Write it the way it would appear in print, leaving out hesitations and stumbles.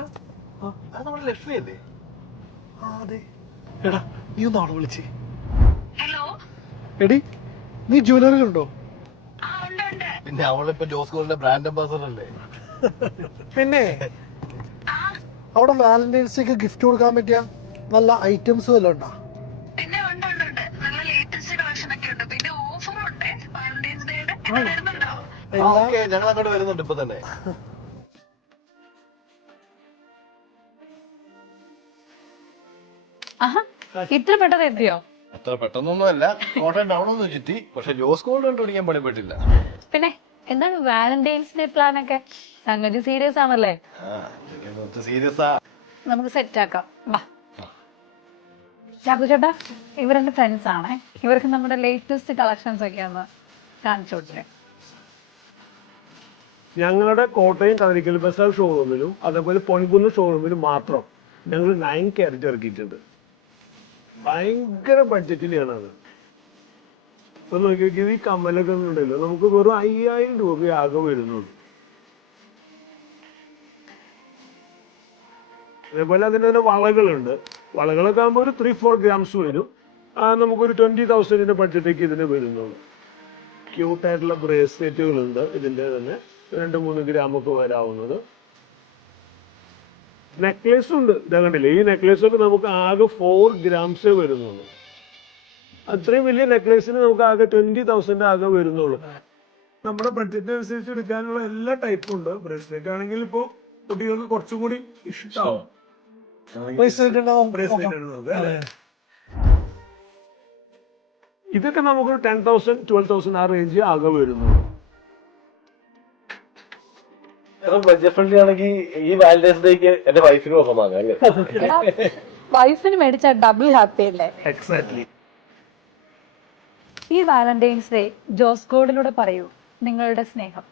അത് നമ്മുടെ ലക്ഷ്മി അല്ലേ? അതെ. എടാ നീ ഒന്ന് ആളെ വിളിച്ചേ. എടി നീ ജ്വല്ലറിയിലുണ്ടോ? പിന്നെ അവളിപ്പോ ജോസ്കോറിന്റെ ബ്രാൻഡ് അംബാസഡർ അല്ലേ? പിന്നെ അവിടെ വാലന്റൈൻസ് ഡേക്ക് ഗിഫ്റ്റ് കൊടുക്കാൻ പറ്റിയ നല്ല ഐറ്റംസ് വല്ലതും ഉണ്ടോ? ഞങ്ങൾ അങ്ങോട്ട് വരുന്നുണ്ട് ഇപ്പൊ തന്നെ. ഇത്ര പെട്ടെന്ന് എത്തിയോ? അത്ര പെട്ടെന്നൊന്നുമല്ല, കോട്ടയം ടൗൺ ഒന്ന് ചുറ്റി. പക്ഷെ ജോസ് ഗോൾഡ് കണ്ടുപിടിക്കാൻ പണിപ്പെട്ടില്ല. പിന്നെ എന്താണ് വാലന്റൈൻസ് ഡേ പ്ലാൻ ഒക്കെ? സംഗതി സീരിയസ് ആണല്ലേ? സീരിയസാ. നമുക്ക് സെറ്റ് ആക്കാം. ചാക്കു ചേട്ടാ, ഇവരെന്റെ ഫ്രണ്ട്സ് ആണേ. ഇവർക്ക് നമ്മുടെ ലേറ്റസ്റ്റ് കളക്ഷൻസ് ഒക്കെ ഒന്ന് കാണിച്ചു കൊടുത്തേ. ഞങ്ങളുടെ കോട്ടയം കളരിക്കൽ ബസാർ ഷോറൂമിലും അതേപോലെ പൊൻകുന്ന് ഷോറൂമിലും മാത്രം ഞങ്ങൾ 9 ക്യാരറ്റ് ഇറക്കിയിട്ടുണ്ട്. ഭയങ്കര ബഡ്ജറ്റിലാണ് അത്. ഇപ്പൊ നോക്കിയാൽ ഈ കമ്മലൊക്കെ ഉണ്ടല്ലോ, നമുക്ക് വെറും 5000 രൂപ ആകെ വരുന്നുള്ളൂ. അതേപോലെ അതിന് തന്നെ വളകളുണ്ട്. വളകളൊക്കെ ആകുമ്പോൾ ഒരു 3-4 ഗ്രാംസ് വരും. നമുക്കൊരു 20,000 ബഡ്ജറ്റേക്ക് ഇതിന് വരുന്നുള്ളൂ. ക്യൂട്ടായിട്ടുള്ള ബ്രേസ്ലെറ്റുകളുണ്ട് ഇതിൻ്റെ തന്നെ, 2-3 ഗ്രാമൊക്കെ വരാവുന്നത്. നെക്ലേസ് ഉണ്ട്, ഇതാ കണ്ടില്ലേ, ഈ നെക്ലേസ് ഒക്കെ നമുക്ക് ആകെ 4 ഗ്രാംസേ വരുന്നുള്ളൂ. അത്രയും വലിയ നെക്ലേസിന് നമുക്ക് ആകെ 20,000 ആകെ വരുന്നുള്ളൂ. നമ്മുടെ ബഡ്ജറ്റ് അനുസരിച്ച് എടുക്കാനുള്ള എല്ലാ ടൈപ്പും ഉണ്ട്. ബ്രേസ്ലെറ്റ് ആണെങ്കിൽ ഇപ്പോൾ കുട്ടികൾക്ക് കുറച്ചും കൂടി ഇഷ്ടമാവും. ഇതൊക്കെ നമുക്ക് 10,000 12,000 ആ റേഞ്ച് ആകെ വരുന്നുള്ളൂ. ഈ വാലന്റൈൻസ് ഡേക്ക് എന്റെ വൈഫിന് ഒക്കെ വാങ്ങാം അല്ലേ? വൈഫിന് മേടിച്ച ഡബിൾ ഹാപ്പി അല്ലേ? എക്സാക്ട്ലി. ഈ വാലന്റൈൻസ് ഡേ ജോസ് ഗോൾഡിലൂടെ പറയൂ നിങ്ങളുടെ സ്നേഹം.